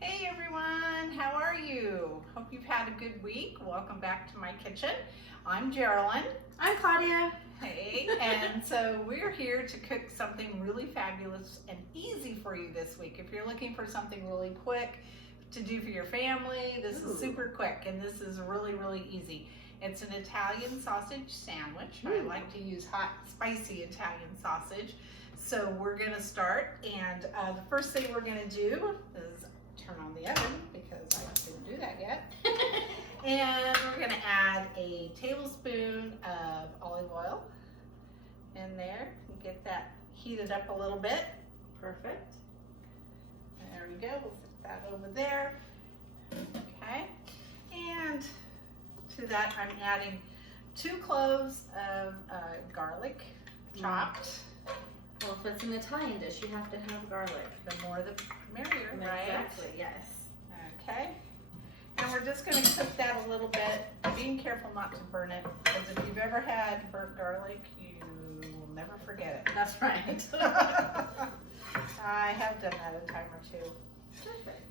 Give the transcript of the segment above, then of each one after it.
Hey everyone, how are you? Hope you've had a good week. Welcome back to my kitchen. I'm Geraldine. I'm Claudia. Hey, and so we're here to cook something really fabulous and easy for you this week. If you're looking for something really quick to do for your family, this is super quick and this is really easy. It's an Italian sausage sandwich. I like to use hot, spicy Italian sausage. So we're gonna start, and the first thing we're gonna do is turn on the oven because I didn't do that yet. And we're gonna add a tablespoon of olive oil in there and get that heated up a little bit. Perfect. There we go, we'll set that over there. Okay, and to that I'm adding 2 cloves of garlic chopped. Well, if it's an Italian dish, you have to have garlic. The more the merrier, right? Exactly, yes. Okay. And we're just going to cook that a little bit, being careful not to burn it, because if you've ever had burnt garlic, you will never forget it. That's right. I have done that a time or two. Perfect.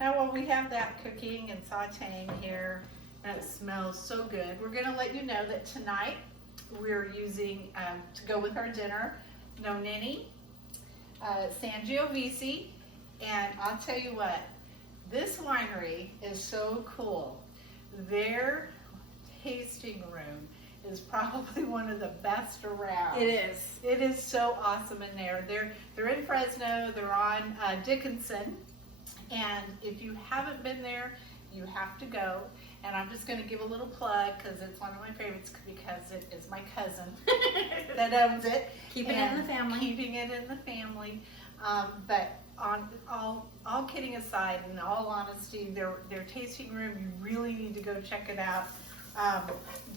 Now while we have that cooking and sauteing here, and it smells so good, we're going to let you know that tonight we're using, to go with our dinner, Nonini, Sangiovese, and I'll tell you what, this winery is so cool. Their tasting room is probably one of the best around. It is. It is so awesome in there. They're in Fresno. They're on Dickinson, and if you haven't been there, you have to go. And I'm just going to give a little plug because it's one of my favorites, because it is my cousin that owns it. Keeping it in the family. Keeping it in the family. But on all kidding aside, in all honesty, their tasting room, you really need to go check it out.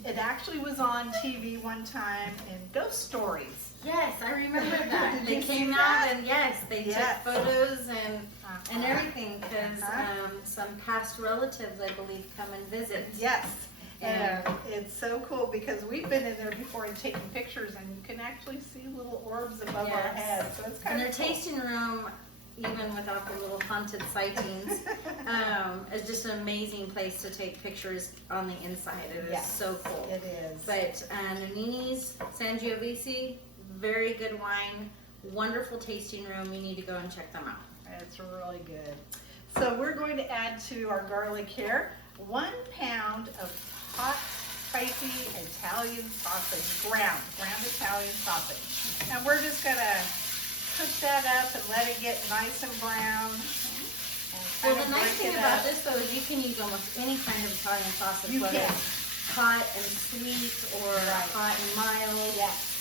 It actually was on TV one time in Ghost Stories. Yes, I remember that. Did They you see came that? out and yes, they Yes. took photos and everything because Uh-huh. some past relatives, I believe, come and visit. Yes, and it's so cool because we've been in there before and taken pictures, and you can actually see little orbs above our Yes. heads. So it's And kind their of cool. tasting room, even without the little haunted sightings, is just an amazing place to take pictures on the inside. It is Yes, so cool. It is. But Nonini's Sangiovese, very good wine, wonderful tasting room. You need to go and check them out. It's really good. So we're going to add to our garlic here 1 pound of hot, spicy Italian sausage, ground Italian sausage. And we're just gonna cook that up and let it get nice and brown. Well, the nice thing about this though is you can use almost any kind of Italian sausage, You whether can. it's hot and sweet or Right. hot and mild. Yes.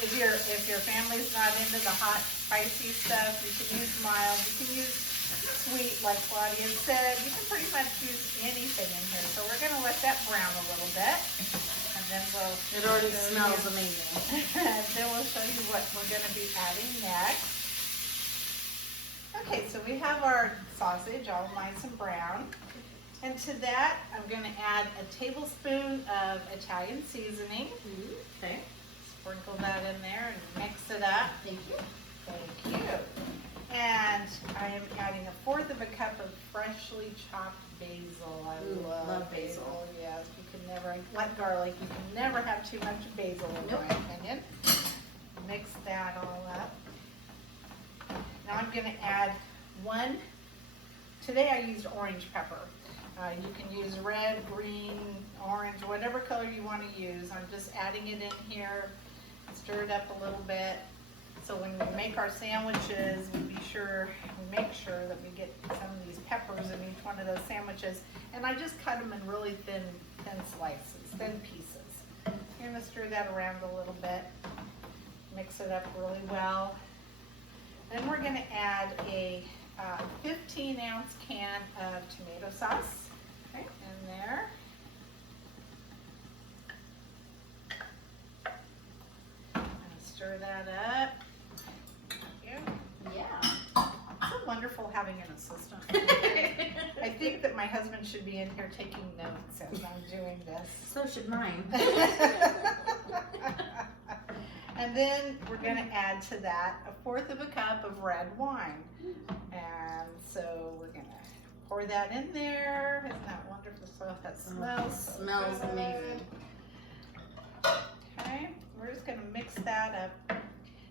If your family's not into the hot, spicy stuff, you can use mild. You can use sweet, like Claudia said. You can pretty much use anything in here. So we're gonna let that brown a little bit, and then we'll. It already show smells you- amazing. Then we'll show you what we're gonna be adding next. Okay, so we have our sausage all nice and brown. And to that, I'm gonna add a tablespoon of Italian seasoning. Okay. Sprinkle that in there and mix it up. Thank you. Thank you. And I am adding 1/4 of a cup of freshly chopped basil. I Ooh, love basil. Yes, you can never, like garlic, you can never have too much basil in my opinion. Mix that all up. Now I'm gonna add today I used orange pepper. You can use red, green, orange, whatever color you want to use. I'm just adding it in here, stir it up a little bit. So when we make our sandwiches, we make sure that we get some of these peppers in each one of those sandwiches. And I just cut them in really thin slices, thin pieces. You're gonna stir that around a little bit, mix it up really well. Then we're gonna add a 15-ounce can of tomato sauce in there. Stir that up. Thank you. Yeah. It's so wonderful having an assistant. I think that my husband should be in here taking notes as I'm doing this. So should mine. And then we're going to add to that 1/4 of a cup of red wine. And so pour that in there. Isn't that wonderful? So that smells so Smells good. amazing. Okay, we're just gonna mix that up.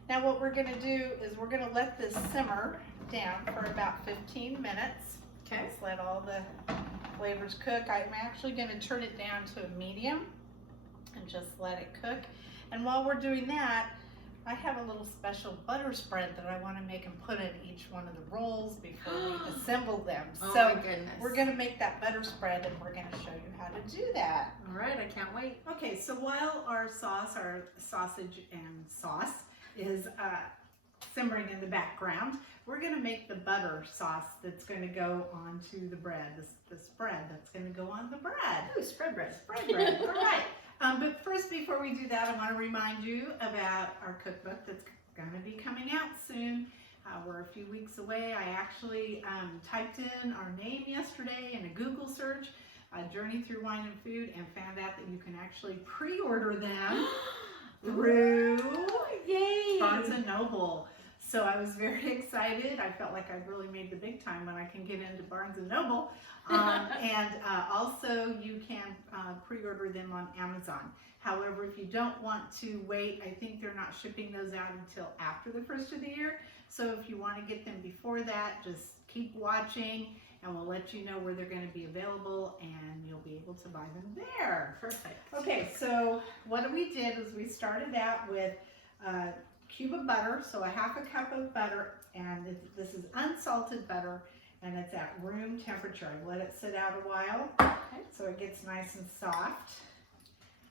Now what we're gonna do is we're gonna let this simmer down for about 15 minutes. Okay. Just let all the flavors cook. I'm actually gonna turn it down to a medium and just let it cook. And while we're doing that, I have a little special butter spread that I want to make and put in each one of the rolls before we assemble them. Oh So my goodness. we're going to make that butter spread and we're going to show you how to do that. All right, I can't wait. Okay, so while our sausage and sauce is simmering in the background, we're gonna make the butter sauce that's gonna go onto the bread, the spread that's gonna go on the bread. Ooh, spread bread. Spread bread, all right. But first, before we do that, I wanna remind you about our cookbook that's gonna be coming out soon. We're a few weeks away. I actually typed in our name yesterday in a Google search, Journey Through Wine and Food, and found out that you can actually pre-order them through Yay! Barnes & Noble. So I was very excited. I felt like I really made the big time when I can get into Barnes & Noble. And also you can pre-order them on Amazon. However, if you don't want to wait, I think they're not shipping those out until after the first of the year. So if you want to get them before that, just keep watching and we'll let you know where they're going to be available and you'll be able to buy them there. Perfect. Okay, so what we did is we started out with a cube of butter, so a half a cup of butter, and this is unsalted butter, and it's at room temperature. I let it sit out a while, so it gets nice and soft.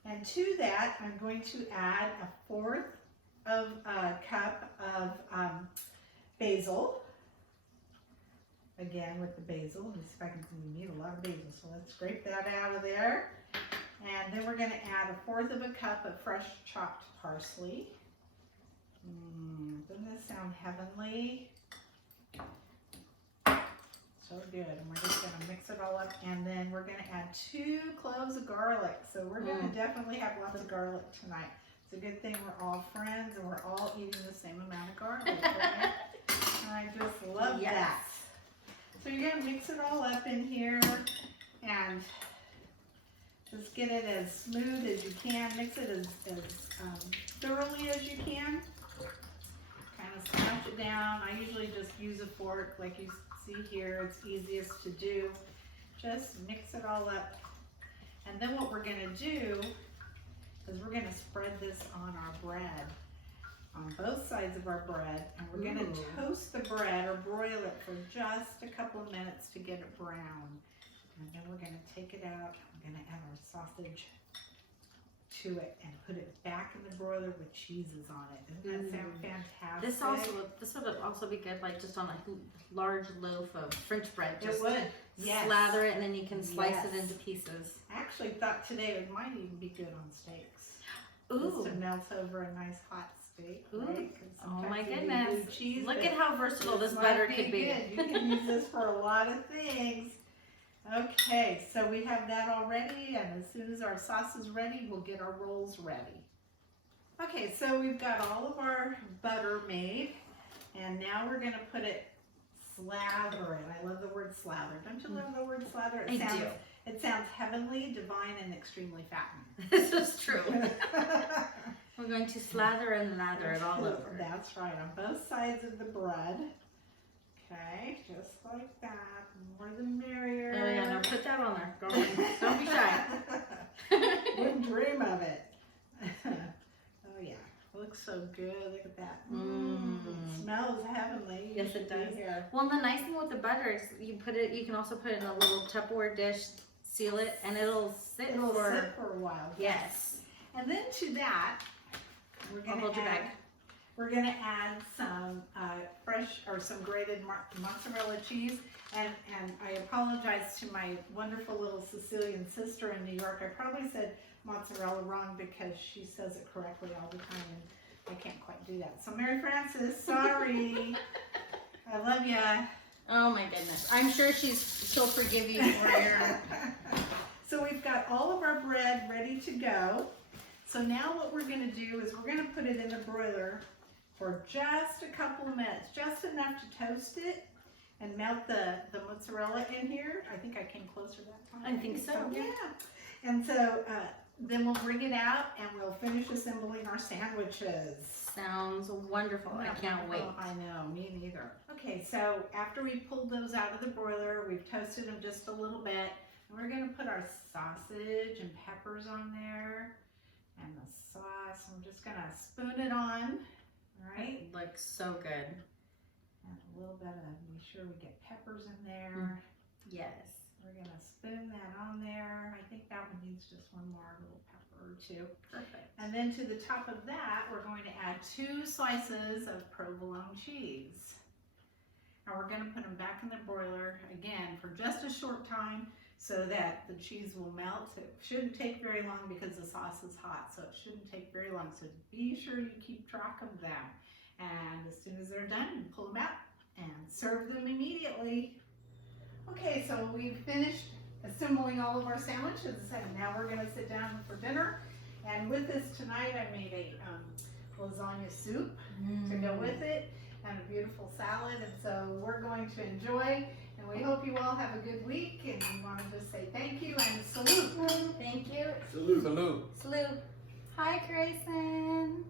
And to that, I'm going to add 1/4 of a cup of basil. Again, with the basil, let me see if I can need a lot of basil, so let's scrape that out of there. And then we're going to add 1/4 of a cup of fresh chopped parsley. Doesn't this sound heavenly? So good. And we're just going to mix it all up. And then we're going to add 2 cloves of garlic. So we're going to definitely have lots of garlic tonight. It's a good thing we're all friends and we're all eating the same amount of garlic. Right? And I just love that. So you're going to mix it all up in here and just get it as smooth as you can. Mix it as thoroughly as you can. Kind of smash it down. I usually just use a fork like you see here. It's easiest to do. Just mix it all up. And then what we're going to do is we're going to spread this on our bread, on both sides of our bread, and we're going to toast the bread or broil it for just a couple of minutes to get it brown. And then we're going to take it out. We're going to add our sausage to it and put it back in the broiler with cheeses on it. Doesn't that sound fantastic? This would also be good, like just on a large loaf of French bread. Just It would. Yes. slather it and then you can slice it into pieces. I actually thought today it might even be good on steaks. Ooh. Just to melt over a nice hot steak. Ooh. Right? 'Cause Oh sometimes my you do goodness. blue cheese, Look but at how versatile this might butter could be. Good. You can use this for a lot of things. Okay, so we have that all ready, and as soon as our sauce is ready, we'll get our rolls ready. Okay, so we've got all of our butter made, and now we're gonna put it, slather it. I love the word slather. Don't you love the word slather? I do. It sounds heavenly, divine, and extremely fattening. This is true. We're going to slather and lather it all over. That's right, on both sides of the bread. Okay, just like that. More the merrier. Oh yeah, no, put that on there. Don't be shy. Wouldn't dream of it. Oh yeah, looks so good. Look at that. It smells heavenly. Yes, it does. Here. Well, the nice thing with the butter is you can also put it in a little Tupperware dish, seal it, and it'll sit It'll for. sit for a while. Yes. And then to that, we're I'll gonna hold your bag. We're gonna add some fresh or some grated mozzarella cheese. And I apologize to my wonderful little Sicilian sister in New York. I probably said mozzarella wrong because she says it correctly all the time and I can't quite do that. So Mary Frances, sorry. I love ya. Oh my goodness. I'm sure she'll forgive you for your. So we've got all of our bread ready to go. So now what we're gonna do is we're gonna put it in the broiler for just a couple of minutes, just enough to toast it. and melt the mozzarella in here. I think I came closer that time. I think so, Yeah. And so then we'll bring it out and we'll finish assembling our sandwiches. Sounds wonderful. I can't wait. I know, me neither. Okay, so after we pulled those out of the broiler, we've toasted them just a little bit. And we're gonna put our sausage and peppers on there. And the sauce, we're just gonna spoon it on, right? It looks so good. And a little bit of, make sure we get peppers in there. Yes. We're gonna spoon that on there. I think that one needs just one more little pepper or two. Perfect. And then to the top of that, we're going to add 2 slices of provolone cheese. And we're gonna put them back in the broiler again for just a short time so that the cheese will melt. It shouldn't take very long because the sauce is hot, so it shouldn't take very long. So be sure you keep track of them. And as soon as they're done, you pull them out and serve them immediately. Okay, so we've finished assembling all of our sandwiches and now we're gonna sit down for dinner. And with this tonight, I made a lasagna soup to go with it and a beautiful salad. And so we're going to enjoy, and we hope you all have a good week. And we want to just say thank you and salute. Thank you. Salute. Salute. Hi, Grayson.